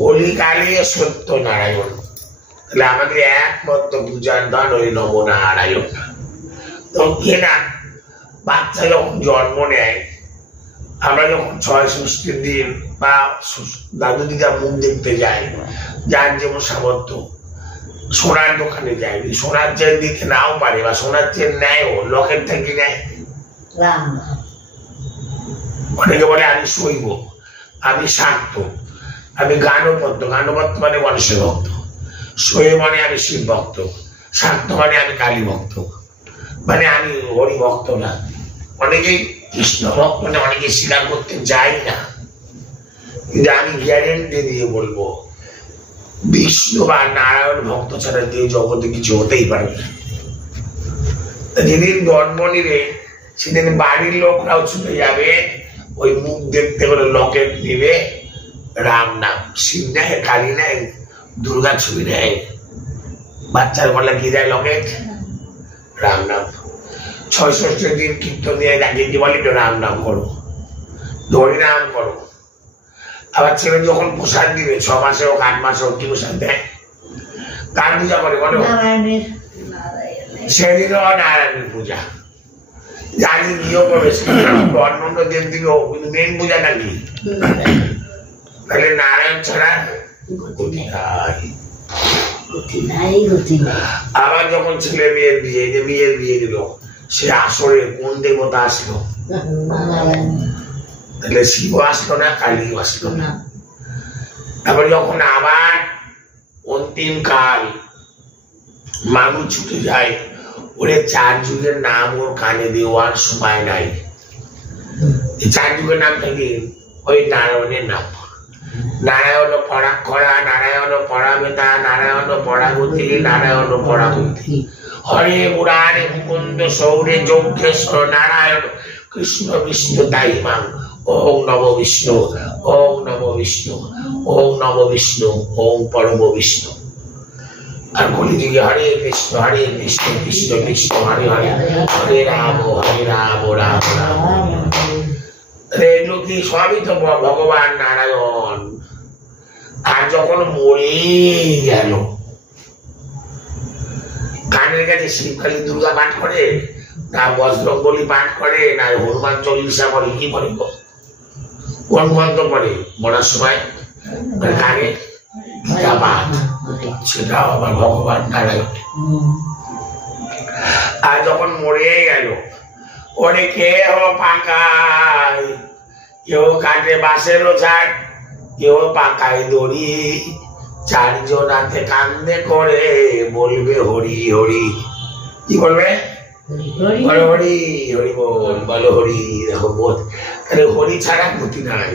বলি কালী সত্যনারায়ণ, তাহলে আমাদের একমাত্র পূজার দান ওই নবনারায়ণ। তো না বাচ্চা যখন জন্ম নেয়, আমরা যখন ৬ ষষ্ঠীর দিন বা দাদু দিদা মুখ দেখতে যাই, যার যেমন সামর্থ্য, সোনার দোকানে যায়, সোনার চেন দিতে নাও পারে বা সোনার চেন নেয়ও, লকেট থেকে নেয়। অনেকে বলে আমি শৈব, আমি শাক্ত, আমি গানপত্য। গানপত্য মানে গণেশের ভক্ত, শৈব মানে আমি শিব ভক্ত, শাক্ত মানে আমি কালী ভক্ত, মানে আমি হরি ভক্ত না। অনেকেই কৃষ্ণ ভক্ত না, অনেকে স্বীকার করতে যাই না। কিন্তু আমি গ্যারেন্টি দিয়ে বলবো, বিষ্ণু বা নারায়ণ ভক্ত ছাড়া দিয়ে জগতে কিছু হতেই পারে না। যেদিন জন্ম নিবে সেদিন বাড়ির লোকরাও ছুটে যাবে, ওই মুখ দেখতে করে লকেট নিবে, রাম নাম, শিব নেয়, কালী নেয়, দুর্গা ছবি নেয়, বাচ্চার গলা কি দেয় লকেট, রাম নাম। ৬ ষষ্ঠীর দিন কীর্তন দিয়ে ডাকে কি বলি, রাম নাম করো, হরি নাম করো। আবার ছেলে যখন প্রসাদ দিবে, ৬ মাসে হোক ৮ মাসে হোক, কি প্রসাদ দেয়, কার পূজা করে বলো, সেদিনও নারায়ণের পূজা। জানি গৃহ প্রবেশ অন্য দিন দিকে মেন পূজাটা কি, তাহলে নারায়ণ ছাড়া গতি নাই। আবার যখন ছেলে মেয়ের বিয়ে, যে মেয়ের বিয়ে দিল, সে আসরে কোন দেবতা আসলো, তাহলে শিব আসলো না, কালীও আসলো না। তারপর যখন আবার অন্তিম কাল মানুষ ছুটে যায়, ওরে ৪ যুগের নাম ওর কানে দেওয়ার সময় নাই। ৪ যুগের নামটা কি, ওই নারায়ণের নাম। নারায়ণ পরাক্ষরা, নারায়ণ পরামেতা, নারায়ণ পরাগতি, নারায়ণ পরাবুদ্ধি, হরে মুরারে মুকুন্দ সৌরে যজ্ঞেশ্বর নারায়ণ কৃষ্ণ বিষ্ণু তাইমাং, ওম নম বিষ্ণু, ওম নম বিষ্ণু, ওম নম বিষ্ণু, ওম পরম বিষ্ণু। আর কলিযুগে হরে কৃষ্ণ কৃষ্ণ কৃষ্ণ হরে হরে, হরে রাম রাম রাম। এগুলো কি সবই তো ভগবান নারায়ণ। আর যখন মরে গেল, কানের কাছে শিবকালী দুর্গা পাঠ করে না, বজরঙ্গবলী পাঠ করে না, হনুমান চল্লিশা করে, কি করে, কোন মন্ত্র করে মরার সময় কানে গীতা পাঠ, সেটাও আবার ভগবান নারায়ণ। আর যখন মরে গেল, ওরে কেহ পাকায়, কেউ কাটে বাঁশেরও ঝাড়, কেউ পাকায় দড়ি, ৪ জনাতে কান্দে করে বলবে হরি হরি। কি বলবে, বলো হরি হরি বল, বলো হরি। দেখো বল, তাহলে হরি ছাড়া গতি নাই।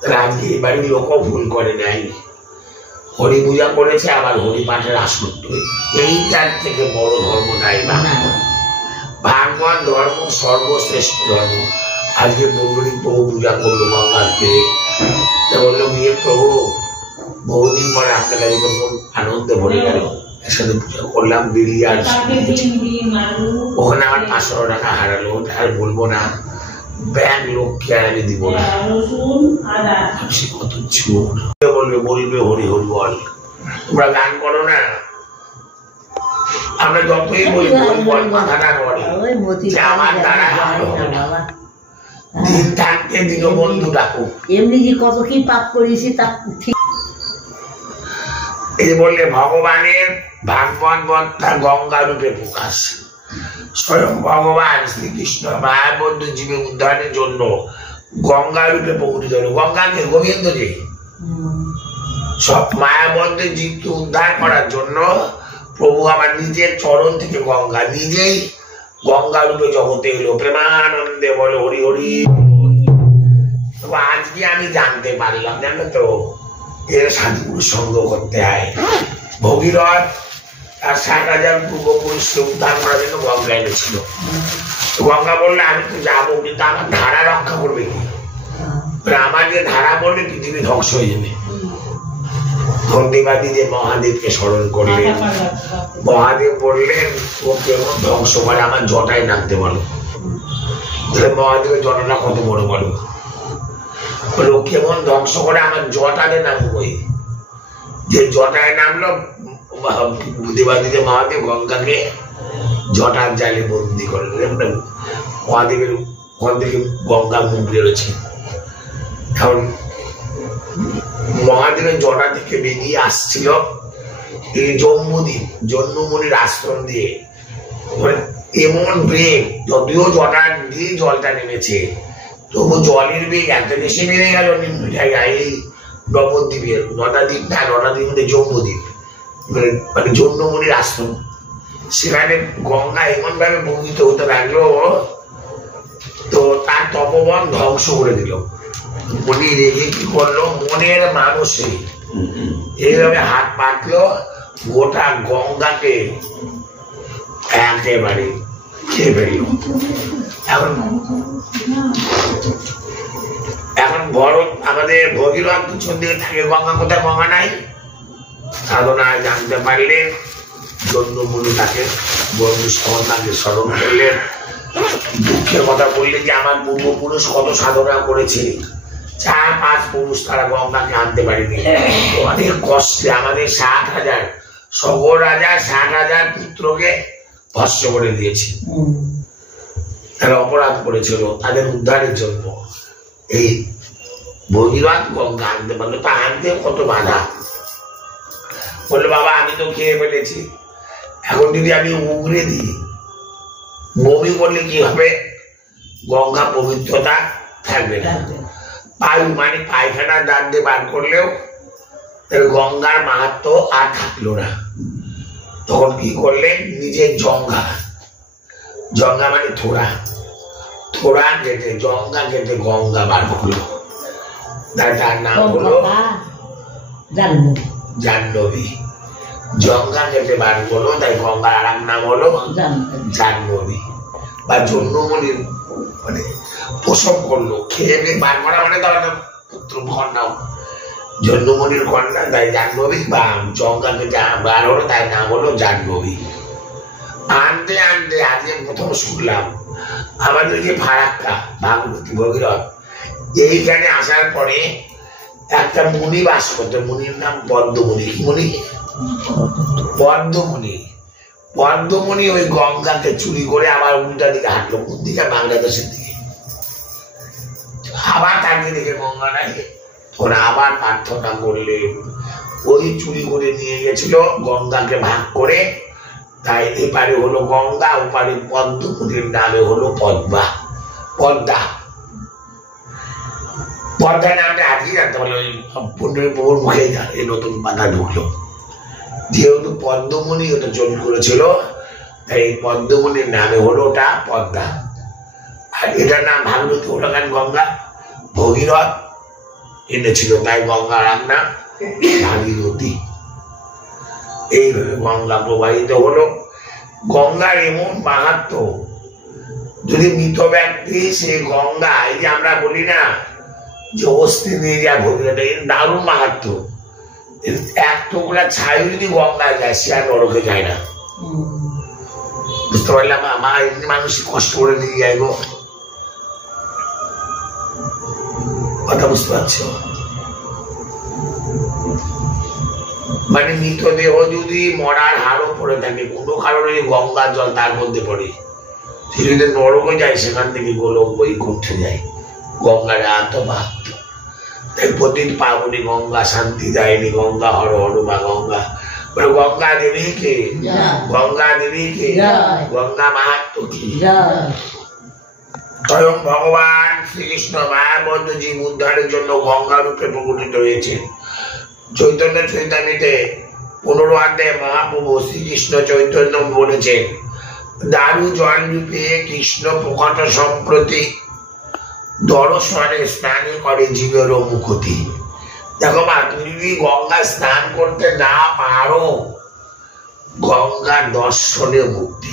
তাহলে আজকে এই বাড়ির লোকও ভুল করে নাই, হরি পূজা করেছে, আবার হরি পাঠের আসক্ত। এইটার থেকে বড় ধর্ম নাই। ভাগবত ধর্ম সর্বশ্রেষ্ঠ ধর্ম। আজকে বৌরি প্রভু পূজা করলো গঙ্গার তীরে, বললো বিয়ে প্রভু বহুদিন পরে আপনার কাছে মন আনন্দে ভরে গেল, একসাথে পূজা করলাম, বেরিয়ে আর ওখানে আমার ৫০০ টাকা হারালো, আর বলবো না, ব্যাংক লোককে আর আমি দিব না। কত চোর বলবে, বলবে হরি হরি বল। তোমরা গান করো না, আমরা যতই বলি কথাটা করে যে আমার দ্বারা হবে না। দিন থাকতে দীনবন্ধু ডাকো, এমনি যে কত কি পাপ করেছি তা ঠিক। এই বললে ভগবানের ভাগবত বক্তা গঙ্গা রূপে প্রকাশ। স্বয়ং ভগবান শ্রীকৃষ্ণ মায়াবদ্ধ জীবে উদ্ধারের জন্য গঙ্গা রূপে প্রকটিত হল। গঙ্গাকে গোবিন্দ যে সব মায়াবদ্ধ জীবকে উদ্ধার করার জন্য প্রভু আমার নিজের চরণ থেকে গঙ্গা, নিজেই গঙ্গা রূপে জগতে এলো। প্রেমানন্দে বলো হরি হরি। আজকে আমি জানতে পারলাম, জানো তো, এর সাধুগুরু সঙ্গ করতে হয়। ভগীরথ তার ৬০,০০০ পূর্বপুরুষকে উদ্ধার করার জন্য গঙ্গা এনেছিল। গঙ্গা বললে আমি তো যাবো, কিন্তু আমার ধারা রক্ষা করবে কি? আমার যে ধারা বললে পৃথিবী ধ্বংস হয়ে যাবে। ধন্যবাদী যে মহাদেবকে স্মরণ করলেন, মহাদেব বললেন ও কেমন ধ্বংস করে, আমার জটায় নামতে বলো। মহাদেবের জটাটা কত বড় বলো। কেমন ধ্বংস করে আমার জটাতে নামবো, যে জটায় নামলো দেবাদিদেব মহাদেব গঙ্গাকে জটার জালে বন্দি করে। মহাদেবের ওখান থেকে গঙ্গা মুখ বেরোচ্ছে। এখন মহাদেবের জটা থেকে বেরিয়ে আসছিল এই জন্মমুনির আশ্রম দিয়ে। এমন বেগ, যদিও জটা দিয়ে জলটা নেমেছে, তবু জলের বেগ এত বেশি বেড়ে গেল নিম্ন জায়গায়। এই নবদ্বীপের নটাদ্বীপ না, নটাদ্বীপ মধ্যে জম্বুদ্বীপ, মানে জন্মমুনির আশ্রম, সেখানে গঙ্গা এমন ভাবে বহিত হতে লাগলো, তো তার তপবন ধ্বংস করে দিল। উনি রেগে কি করলো, মনের মানুষে এইভাবে হাত পাতলো, গোটা গঙ্গাকে একেবারে খেয়ে ফেলল। এখন ভরত আমাদের ভগীরথ পিছন দিকে থাকে, গঙ্গা কোথায়, গঙ্গা নাই। সাধনায় জানতে পারলেন, জন্মমুনি তাকে তাকে স্মরণ করলেন, দুঃখের কথা বললেন যে আমার পূর্বপুরুষ কত সাধনা করেছে, 4-5 পুরুষ তারা গঙ্গাকে আনতে পারেনি। অনেক কষ্টে আমাদের 60,000 সগর রাজা 60,000 পুত্রকে ভস্ম করে দিয়েছে। তারা অপরাধ করেছিল, তাদের উদ্ধারের জন্য এই ভগীরথ গঙ্গা আনতে পারলো। তা আনতে কত বাধা। বললো বাবা আমি তো খেয়ে ফেলেছি, এখন যদি আমি উগড়ে দিই, বমি করলে কি হবে, গঙ্গা পবিত্রতা থাকবে না। পায়ু মানে পায়খানা দাঁত দিয়ে বার করলেও গঙ্গার মাহাত্ম আর থাকলো না। তখন কি করলেন, নিজের জঙ্গা মানে থোড়া কেটে জঙ্গা কেটে গঙ্গা বার করলো। তার নাম হলো জাহ্নবী। জঙ্গা কেটে বার করলো, তাই গঙ্গার আর নাম হলো জাহ্নবী বা জন্মমুনির, মানে প্রসব করলো, খেয়ে বার করা মানে তার পুত্র কন্যা, জন্মমুনির কন্যা, তাই জাহ্নবী বা জঙ্গা কেটে বার হলো, তাই নাম হলো জাহ্নবী। আনতে আনতে আজকে প্রথম শুনলাম আমাদের যে ফারাক্কা ভাগবতী ভগীরথ, এইখানে আসার পরে একটা মুনি বাস করতো, মুনির নাম পদ্মমুনি। কি মুনি? পদ্মমুনি ওই গঙ্গাকে চুরি করে আবার উল্টা দিকে হাঁটলো, কোন দিকে, বাংলাদেশের দিকে। আবার তাকে দেখে গঙ্গা নাই, ওরা আবার প্রার্থনা করলেন। ওই চুরি করে নিয়ে গেছিল গঙ্গাকে ভাগ করে, তাই এপারে হলো গঙ্গা, ওপারে পদ্মমুনির নামে হলো পদ্মা নামটা আজকে জানতে পারলো, ওই পণ্ডিতবাবুর মুখে এই নতুন পাতা ঢুকলো। যেহেতু পদ্মমুনি ওটা চুরি করেছিল, তাই পদ্মমুনির নামে হলো ওটা পদ্মা। আর এটার নাম ভাগবতী, ওটা কেন গঙ্গা, ভগীরথ এনেছিল, তাই গঙ্গার নাম ভাগীরথী। এইভাবে গঙ্গা প্রবাহিত হলো। গঙ্গার এমন মাহাত্ম, যদি মৃত ব্যক্তি সেই গঙ্গা, এই যে আমরা বলি না যে অস্থি নিয়ে যায় ভগীরথ, এর দারুণ মাহাত্ম। এক টুকরা ছাই যদি গঙ্গায় যায়, সে আর নরকে যায় না। বুঝতে পারলাম, আমার এমনি মানুষ কষ্ট করে নিয়ে যায় গো, কথা বুঝতে পারছো? মানে মৃতদেহ যদি মরার হাড়ও পড়ে থাকে, কোনো কারণে গঙ্গার জল তার মধ্যে পড়ে, সে যদি নরকে যায়, সেখান থেকে গোলক বই উঠে যায়। গঙ্গার এত মাহাত্ম, তাই প্রতিদিন পাবনি গঙ্গা শান্তি দেয়নি, গঙ্গা হর হর বা গঙ্গা, বলে গঙ্গা দেবীকে, গঙ্গা দেবীকে, গঙ্গা মাহাত্ম কি। স্বয়ং ভগবান শ্রীকৃষ্ণ মায়াবদ্ধ জীব উদ্ধারের জন্য গঙ্গা রূপে প্রকটিত হয়েছে। চৈতন্য চৈতামিতে 15 অধ্যায়ে মহাপ্রভু শ্রীকৃষ্ণ চৈতন্য বলেছেন, দারু জল রূপে কৃষ্ণ প্রকট সম্প্রতি দর্শনে স্নান করে জীবের মুখতি। দেখো মা, তুমি যদি গঙ্গা স্নান করতে না পারো, গঙ্গার দর্শনে মুক্তি।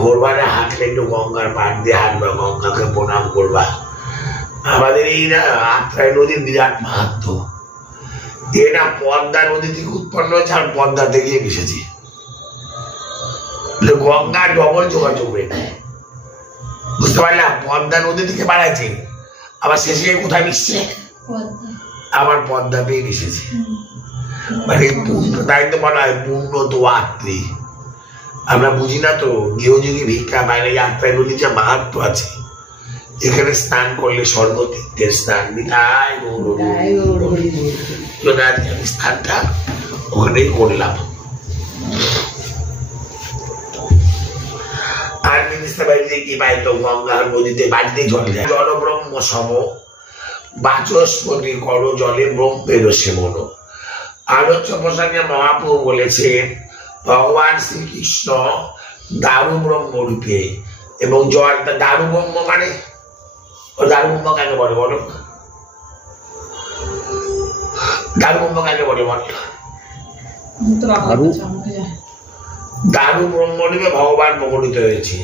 ভোরবেলা হাঁটলে একটু গঙ্গার পাড় দিয়ে হাঁটবা, গঙ্গাকে প্রণাম করবা। আমাদের এই না আত্রাই নদীর বিরাট মাহাত্ম, এটা পদ্মা নদী থেকে উৎপন্ন হয়েছে, আর পদ্মা থেকে মিশেছে। গঙ্গা ডবল যোগাযোগ হয়ে নেয়, বুঝতে পারলাম? পদ্মা নদী থেকে বাড়াচ্ছে, আবার শেষে কোথায় মিশছে, আবার পদ্মা পেয়ে মিশেছে। মানে তাই তো বলা হয় পূর্ণ দোয়াত্রী। আমরা বুঝি না তো, গৃহযোগী ভিক্ষা বাইরে যাত্রায় বলি যে মাহাত্ম আছে। এখানে স্নান করলে সর্বতীর্থের স্নান, বিধায় স্থানটা ওখানেই করলাম। আর মিনিস্টার বাড়িতে কি পাইতো, গঙ্গার নদীতে বাড়িতে জল যায়। জলব্রহ্ম সম বাচস্পতি কর জলে ব্রহ্মের সেবন। আলোচ্য প্রসঙ্গে মহাপ্রভু বলেছেন ভগবান শ্রীকৃষ্ণ দারু ব্রহ্ম রূপে, এবং জল দারু ব্রহ্ম মানে দারু ব্রহ্ম কাকে বলে বলো, দারু ব্রহ্ম কাকে বলে বলো? দারু ব্রহ্ম রূপে ভগবান প্রকটিত হয়েছে।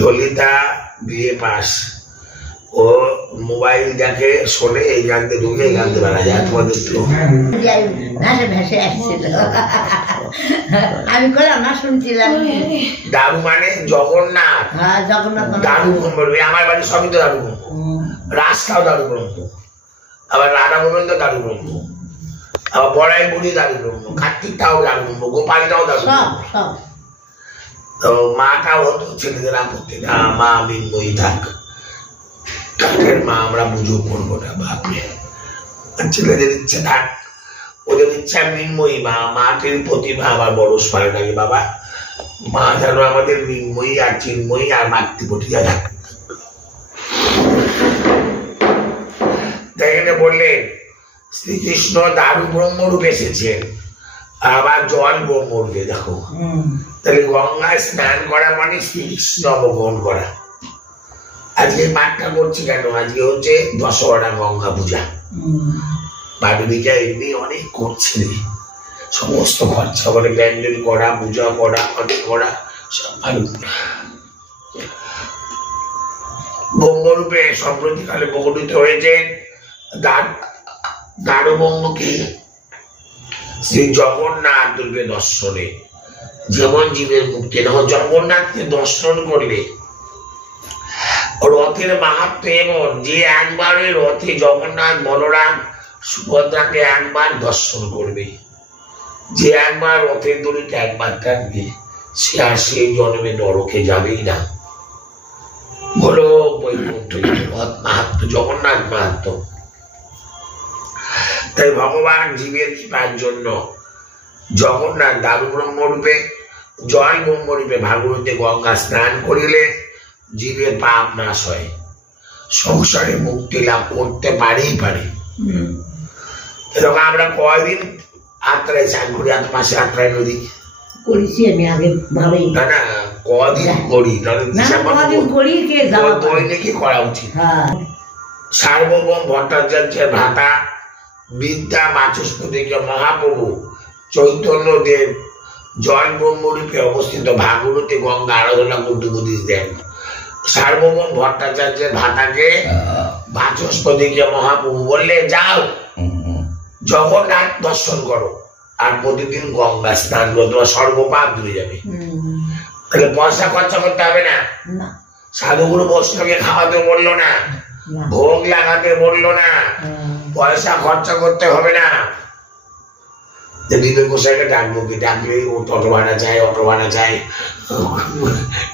ললিতা বিএ পাস, ও মোবাইল দেখে শোনে, এই জানতে ঢুকে এই জানতে পারা যায়। তোমাদের তো আমি করলাম না, শুনছিলাম। দারু মানে জগন্নাথ, দারু ব্রহ্ম। আমার বাড়ি সবই তো দারু ব্রহ্ম। রাস্তাও দারু ব্রহ্ম, আবার রাধা গোবিন্দ দারু ব্রহ্ম, আবার বড়াই বুড়ি দারু ব্রহ্ম, কার্তিকটাও দারু ব্রহ্ম, গোপালটাও দারু ব্রহ্ম। তো মাটাও হতো ছেলেদের আপত্তি না, মা মৃন্ময়ী থাক, কাকের মা আমরা পুজো করবো না, ভাবলে ছেলেদের ইচ্ছে থাক, ওদের ইচ্ছা মৃন্ময়ী মা। মাটির প্রতিভা আমার বড় স্মরণ লাগে বাবা, মা যেন আমাদের মৃন্ময়ী আর চিন্ময়ী আর মাতৃপ্রতিভা থাক। তাই এখানে বললেন শ্রীকৃষ্ণ দারু ব্রহ্ম রূপে এসেছেন, আবার জল ব্রহ্ম রূপে। দেখো তাহলে গঙ্গায় স্নান করা মানে শ্রীকৃষ্ণ অবগমন করা। আজকে পাঠটা করছি কেন, আজকে হচ্ছে দশহরা গঙ্গা পূজা। বাড়িটা এমনি অনেক করছে, সমস্ত খরচা করে প্যান্ডেল করা, পূজা করা, অনেক করা, সব ভালো। ব্রহ্মরূপে সম্প্রতিকালে প্রকটিত হয়েছে দারু ব্রহ্ম কি শ্রী জগন্নাথ রূপে দর্শনে। যেমন জীবের মুক্তি, দেখো জগন্নাথকে দর্শন করলে রথের মাহাত্ম্য এমন যে একবার ওই রথে জগন্নাথ বলরাম সুভদ্রাকে একবার দর্শন করবে, যে একবার রথের দড়িতে একবার থাকবে, সে আর সেই জন্মে নরকে যাবেই না। বলো বৈকুণ্ঠ মাহাত্ম্য, জগন্নাথ মাহাত্ম্য। তাই ভগবান জীবের কৃপার জন্য জগন্নাথ দারু ব্রহ্ম রূপে, জল ব্রহ্ম রূপে ভাগবতে গঙ্গা স্নান করিলে জীবের পাপ নাশ হয়, সংসারে মুক্তি লাভ করতে পারেই পারে। এরকম আমরা কয়দিন আত্রায় চান করি, পাশে আত্রায় নদী করেছি আমি আগে ভালোই। না না কদিন করি, দৈনিকই করা উচিত। সার্বভৌম ভট্টাচার্যের ভাতা বিদ্যা বাচস্পতিকে মহাপ্রভু চৈতন্য দেব জল ব্রহ্মরূপে অবস্থিত ভাগবতী গঙ্গা আরাধনা করতে উপদেশ দেন। সার্বভৌম ভট্টাচার্যের ভাতাকে বাচস্পতিকে মহাপ্রভু বললে যাও জগন্নাথ দর্শন করো আর প্রতিদিন গঙ্গা স্নান করো, তোমার সর্বপাপ ধুয়ে যাবে। তাহলে পয়সা খরচা করতে হবে না, সাধুগুরু বৈষ্ণবকে খাওয়াতে বললো না, ভোগ লাগাতে বললো না, পয়সা খরচা করতে হবে না। বিবেক গোসাইকে ডাকবো, কি ডাকলে অটো ভাড়া চাই, অটো ভাড়া চাই,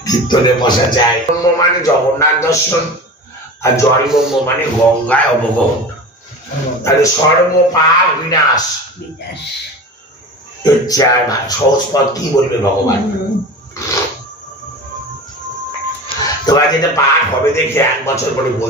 কীর্তনে বসা চাই। ব্রহ্ম মানে জগন্নাথ দর্শন, আর জল ব্রহ্ম মানে গঙ্গায় অবগমন। তাহলে সর্বপাপ বিনাশ। সহজ পথ কি বলবে ভগবান? তোমার যেটা পাঠ হবে দেখে 1 বছর পরে বই